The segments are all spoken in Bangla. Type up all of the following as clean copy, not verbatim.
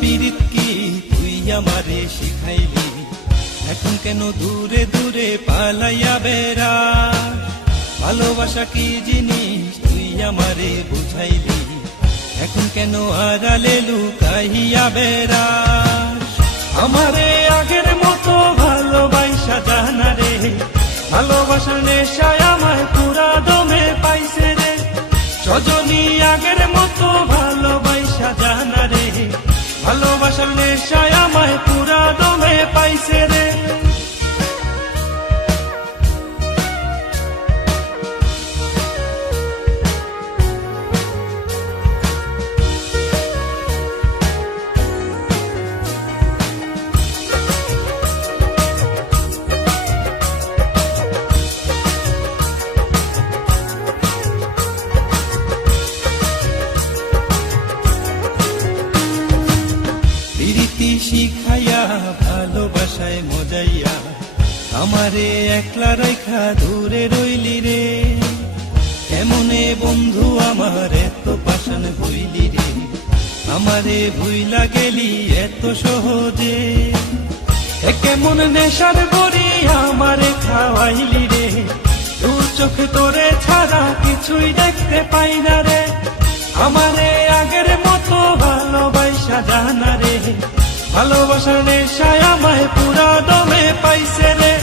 পীড়িত কি তুই আমারে শিখাইলি, এখন কেন দূরে দূরে পালাইয়া বেড়া। ভালোবাসা কি জিনিস তুই আমারে বুঝাইলি, এখন কেন আড়ালে লুকাইয়া বেড়া। আমারে আগের মতো ভালোবাসা জানা রে, ভালোবাসার নেশায় আমায় পুরা দমে পাইছে রে। সজনী আগের মতো ভালোবাসা জানা রে, ভালোবাসার নেশায় আমায় পুরা দমে পাইছে রে। প্রীতি শিখাইয়া ভালোবাসায় মজাইয়া আমারে একলা রেখা দূরে রইলি রে। এমনে বন্ধু আমার এত পাষাণ হইলি রে, আমারে ভুইলা গেলি এত সহজে। কেমন নেশার বড়ি আমারে খাওয়াইলি রে, তোর চোখে তোরে ছাড়া কিছুই দেখতে পাই না রে। আমারে আগের মতো ভালোবাসা জানা রে, ভালোবাসার নেশায় আমায় পুরা দমে পাইছে রে।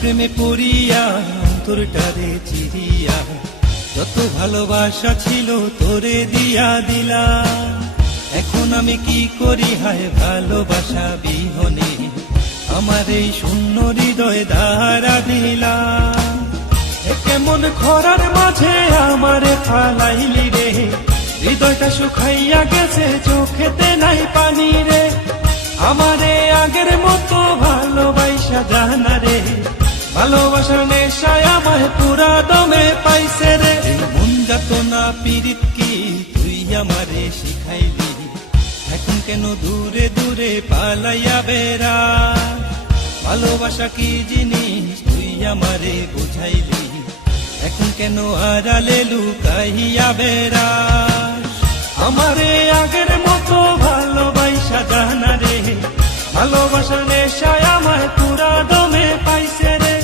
প্রেমে পড়িয়া অন্তরটারে চিরিয়া, যত ভালোবাসা ছিল তোরে দিয়া দিলা। এখন আমি কি করি হায় ভালোবাসা বিহনে, আমার এই শূন্য হৃদয় দাহারা দিলা। কেমন খরার মাঝে আমারে ফালাইলি রে, হৃদয়টা শুকাইয়া গেছে চোখেতে নাই পানি রে। আমারে আগের মতো ভালোবাসা জানা রে, ভালোবাসার নেশায় আমায় পুরা দমে পাইছে রে। মন যাতনা পীড়িত কি তুই আমারে শিখাইলি, এখন কেন দূরে দূরে পালাইয়া বেড়া। ভালোবাসা কি জিনিস তুই আমারে বুঝাইলি, এখন কেন আড়ালে লুকাইয়া বেড়া। আমারে আগের মতো ভালোবাসা জানা রে, ভালোবাসার নেশায় আমায় পুরা দমে পাইছে রে।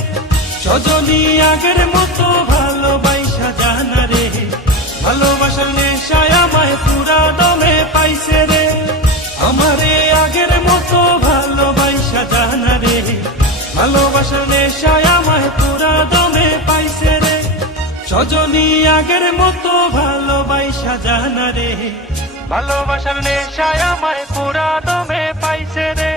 সজনী আগের মতো ভালোবাসা জানা রে, ভালোবাসার নেশায় আমায় পুরা দমে পাইছে রে। আমারে আগের মতো ভালোবাসা জানা রে, ভালোবাসার নেশায় আমায় পুরা দমে পাইছে রে। সজনী আগের মতো ভালোবাসা জানা রে, ভালোবাসার নেশায় আমায় পুরা দমে পাইছে রে।